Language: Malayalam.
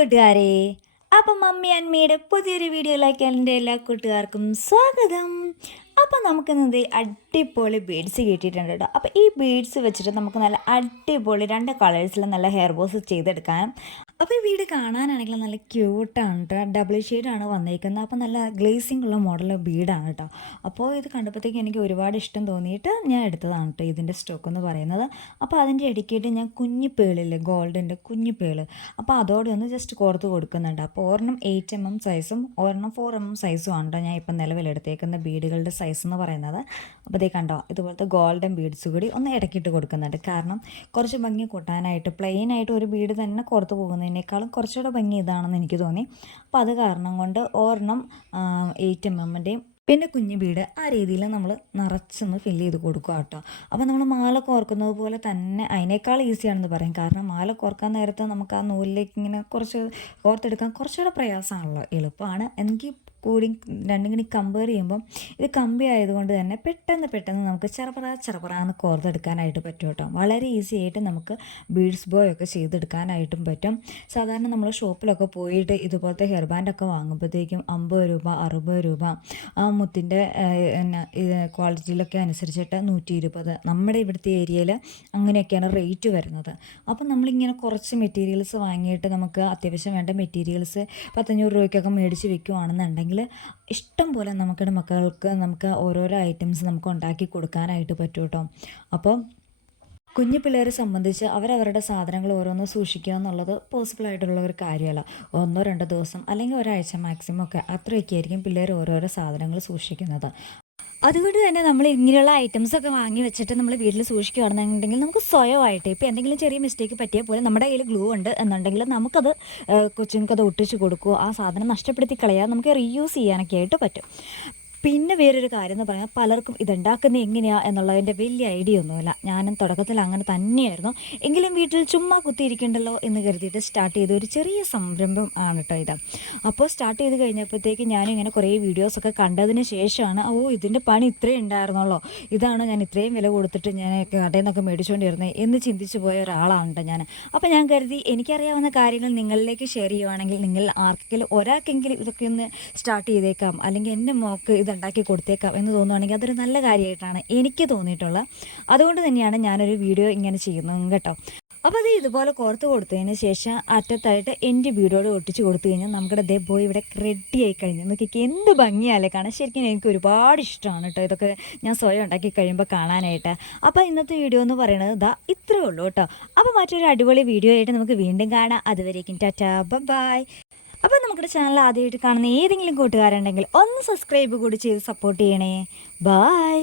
കൂട്ടുകാരെ, അപ്പം മമ്മി അന്മയുടെ പുതിയൊരു വീഡിയോയിലേക്ക് എൻ്റെ എല്ലാ കൂട്ടുകാർക്കും സ്വാഗതം. അപ്പം നമുക്കിന്നത് അടിപൊളി ബീഡ്സ് കിട്ടിയിട്ടുണ്ട് കേട്ടോ. അപ്പോൾ ഈ ബീഡ്സ് വെച്ചിട്ട് നമുക്ക് നല്ല അടിപൊളി 2 കളേഴ്സിൽ നല്ല ഹെയർ ബോസ് ചെയ്തെടുക്കാം. അപ്പോൾ ഈ വീട് കാണാനാണെങ്കിൽ നല്ല ക്യൂട്ടാണ് കേട്ടോ. ഡബിൾ ഷെയ്ഡാണ് വന്നിരിക്കുന്നത്. അപ്പോൾ നല്ല ഗ്ലേസിംഗ് ഉള്ള മോഡൽ ബീഡാണ് കേട്ടോ. അപ്പോൾ ഇത് കണ്ടപ്പോഴത്തേക്ക് എനിക്ക് ഒരുപാട് ഇഷ്ടം തോന്നിയിട്ട് ഞാൻ എടുത്തതാണ് കേട്ടോ ഇതിൻ്റെ സ്റ്റോക്ക് എന്ന് പറയുന്നത്. അപ്പോൾ അതിൻ്റെ ഇടയ്ക്കിട്ട് ഞാൻ കുഞ്ഞു പേളില്ലേ, ഗോൾഡിൻ്റെ കുഞ്ഞു പേള്, അപ്പോൾ അതോടെ ഒന്ന് ജസ്റ്റ് കോർത്ത് കൊടുക്കുന്നുണ്ട്. അപ്പോൾ ഒരെണ്ണം 8mm സൈസും ഒരെണ്ണം 4mm സൈസും ആണ് കേട്ടോ ഞാൻ ഇപ്പം നിലവിലെടുത്തേക്കുന്ന ബീഡുകളുടെ സൈസ് എന്ന് പറയുന്നത്. അപ്പോൾ ഇതേ കണ്ടോ, ഇതുപോലത്തെ ഗോൾഡൻ ബീഡ്സ് കൂടി ഒന്ന് ഇടയ്ക്കിട്ട് കൊടുക്കുന്നുണ്ട്. കാരണം കുറച്ച് ഭംഗി കൂട്ടാനായിട്ട് പ്ലെയിനായിട്ട് ഒരു ബീഡ് തന്നെ കോർത്ത് പോകുന്നതിനേക്കാളും കുറച്ചുകൂടെ ഭംഗി ഇതാണെന്ന് എനിക്ക് തോന്നി. അപ്പോൾ അത് കാരണം കൊണ്ട് ഒരെണ്ണം 8mmൻ്റെയും പിന്നെ കുഞ്ഞു ബീഡ് ആ രീതിയിൽ നമ്മൾ നിറച്ചൊന്ന് ഫില്ല് ചെയ്ത് കൊടുക്കുക കേട്ടോ. അപ്പോൾ നമ്മൾ മാല കോർക്കുന്നത് പോലെ തന്നെ അതിനേക്കാൾ ഈസിയാണെന്ന് പറയും. കാരണം മാല കോർക്കാൻ നേരത്ത് നമുക്ക് ആ നൂലിലേക്ക് ഇങ്ങനെ കുറച്ച് കോർത്തെടുക്കാൻ കുറച്ചുകൂടെ പ്രയാസമാണല്ലോ. എളുപ്പമാണ് എനിക്ക് കൂടി രണ്ടും കൂടി കമ്പയർ ചെയ്യുമ്പം ഇത് കമ്പി ആയതുകൊണ്ട് തന്നെ പെട്ടെന്ന് നമുക്ക് ചെറുപറാന്ന് കോർത്തെടുക്കാനായിട്ട് പറ്റും കേട്ടോ. വളരെ ഈസി ആയിട്ട് നമുക്ക് ബീഡ്സ് ബോയ് ഒക്കെ ചെയ്തെടുക്കാനായിട്ടും പറ്റും. സാധാരണ നമ്മൾ ഷോപ്പിലൊക്കെ പോയിട്ട് ഇതുപോലത്തെ ഹെയർ ബാൻഡൊക്കെ വാങ്ങുമ്പോഴത്തേക്കും 50 രൂപ 60 രൂപ, ആ മുത്തിൻ്റെ ക്വാളിറ്റിയിലൊക്കെ അനുസരിച്ചിട്ട് 120, നമ്മുടെ ഇവിടുത്തെ ഏരിയയിൽ അങ്ങനെയൊക്കെയാണ് റേറ്റ് വരുന്നത്. അപ്പം നമ്മളിങ്ങനെ കുറച്ച് മെറ്റീരിയൽസ് വാങ്ങിയിട്ട് നമുക്ക് അത്യാവശ്യം വേണ്ട മെറ്റീരിയൽസ് 100-500 രൂപയ്ക്കൊക്കെ മേടിച്ച് വെക്കുവാണെന്നുണ്ടെങ്കിൽ ഇഷ്ടം പോലെ നമുക്കിടെ മക്കൾക്ക് നമുക്ക് ഓരോരോ ഐറ്റംസ് നമുക്ക് ഉണ്ടാക്കി കൊടുക്കാനായിട്ട് പറ്റും കേട്ടോ. അപ്പോൾ കുഞ്ഞു പിള്ളേരെ സംബന്ധിച്ച് അവരവരുടെ സാധനങ്ങൾ ഓരോന്ന് സൂക്ഷിക്കുക എന്നുള്ളത് പോസിബിളായിട്ടുള്ള ഒരു കാര്യമല്ല. 1-2 ദിവസം അല്ലെങ്കിൽ ഒരാഴ്ച മാക്സിമം ഒക്കെ അത്രയൊക്കെ ആയിരിക്കും പിള്ളേർ ഓരോരോ സാധനങ്ങൾ സൂക്ഷിക്കുന്നത്. അതുകൊണ്ട് തന്നെ നമ്മൾ ഇങ്ങനെയുള്ള ഐറ്റംസൊക്കെ വാങ്ങി വെച്ചിട്ട് നമ്മൾ വീട്ടിൽ സൂക്ഷിക്കുകയാണെന്നുണ്ടെങ്കിൽ നമുക്ക് സ്വയമായിട്ട് ഇപ്പോൾ എന്തെങ്കിലും ചെറിയ മിസ്റ്റേക്ക് പറ്റിയാൽ പോലും നമ്മുടെ കയ്യിൽ ഗ്ലൂ ഉണ്ട് എന്നുണ്ടെങ്കിൽ നമുക്കത് കൊച്ചുങ്ങൾക്കത് ഒട്ടിച്ച് കൊടുക്കുകയോ ആ സാധനം നഷ്ടപ്പെടുത്തി കളയാതെ നമുക്ക് റീയൂസ് ചെയ്യാനൊക്കെ ആയിട്ട് പറ്റും. പിന്നെ വേറൊരു കാര്യം എന്ന് പറഞ്ഞാൽ പലർക്കും ഇതുണ്ടാക്കുന്നത് എങ്ങനെയാണ് എന്നുള്ളതിൻ്റെ വലിയ ഐഡിയ ഒന്നുമില്ല. ഞാനും തുടക്കത്തിൽ അങ്ങനെ തന്നെയായിരുന്നു. എങ്കിലും വീട്ടിൽ ചുമ്മാ കുത്തിയിരിക്കണ്ടല്ലോ എന്ന് കരുതിയിട്ട് സ്റ്റാർട്ട് ചെയ്ത ഒരു ചെറിയ സംരംഭം ആണ് കേട്ടോ ഇത്. അപ്പോൾ സ്റ്റാർട്ട് ചെയ്ത് കഴിഞ്ഞപ്പോഴത്തേക്ക് ഞാനും ഇങ്ങനെ കുറേ വീഡിയോസൊക്കെ കണ്ടതിന് ശേഷമാണ് ഇതിൻ്റെ പണി ഇത്രയും ഉണ്ടായിരുന്നുള്ളൂ, ഇതാണ് ഞാൻ ഇത്രയും വില കൊടുത്തിട്ട് ഞാൻ കടയിൽ നിന്നൊക്കെ മേടിച്ചുകൊണ്ടിരുന്നത് എന്ന് ചിന്തിച്ചു പോയ ഒരാളാണ് കേട്ടോ ഞാൻ. അപ്പോൾ ഞാൻ കരുതി എനിക്കറിയാവുന്ന കാര്യങ്ങൾ നിങ്ങളിലേക്ക് ഷെയർ ചെയ്യുവാണെങ്കിൽ നിങ്ങൾ ആർക്കെങ്കിലും ഒരാൾക്കെങ്കിലും ഇതൊക്കെ ഒന്ന് സ്റ്റാർട്ട് ചെയ്തേക്കാം, അല്ലെങ്കിൽ എൻ്റെ മോക്ക് ഉണ്ടാക്കി കൊടുത്തേക്കാം എന്ന് തോന്നുവാണെങ്കിൽ അതൊരു നല്ല കാര്യമായിട്ടാണ് എനിക്ക് തോന്നിയിട്ടുള്ളത്. അതുകൊണ്ട് തന്നെയാണ് ഞാനൊരു വീഡിയോ ഇങ്ങനെ ചെയ്യുന്നത് കേട്ടോ. അപ്പോൾ അത് ഇതുപോലെ കോർത്ത് കൊടുത്തതിന് ശേഷം അറ്റത്തായിട്ട് എൻ്റെ വീഡിയോട് ഒട്ടിച്ച് കൊടുത്തു കഴിഞ്ഞാൽ നമ്മുടെ ദേ ബോയ് ഇവിടെ റെഡി ആയി കഴിഞ്ഞു. നോക്കിക്ക് എന്ത് ഭംഗിയാലേ കാണാൻ. ശരിക്കും എനിക്ക് ഒരുപാട് ഇഷ്ടമാണ് കേട്ടോ ഇതൊക്കെ ഞാൻ സ്വയം ഉണ്ടാക്കി കഴിയുമ്പോൾ കാണാനായിട്ട്. അപ്പോൾ ഇന്നത്തെ വീഡിയോ എന്ന് പറയുന്നത് ഇത്രയേ ഉള്ളൂ കേട്ടോ. അപ്പോൾ മറ്റൊരു അടിപൊളി വീഡിയോ ആയിട്ട് നമുക്ക് വീണ്ടും കാണാം. അതുവരേക്കും ടാറ്റാ ബൈ. അപ്പോൾ നമ്മുടെ ചാനൽ ആദ്യമായിട്ട് കാണുന്ന ഏതെങ്കിലും കൂട്ടുകാരുണ്ടെങ്കിൽ ഒന്ന് സബ്സ്ക്രൈബ് കൂടി ചെയ്ത് സപ്പോർട്ട് ചെയ്യണേ. ബായ്.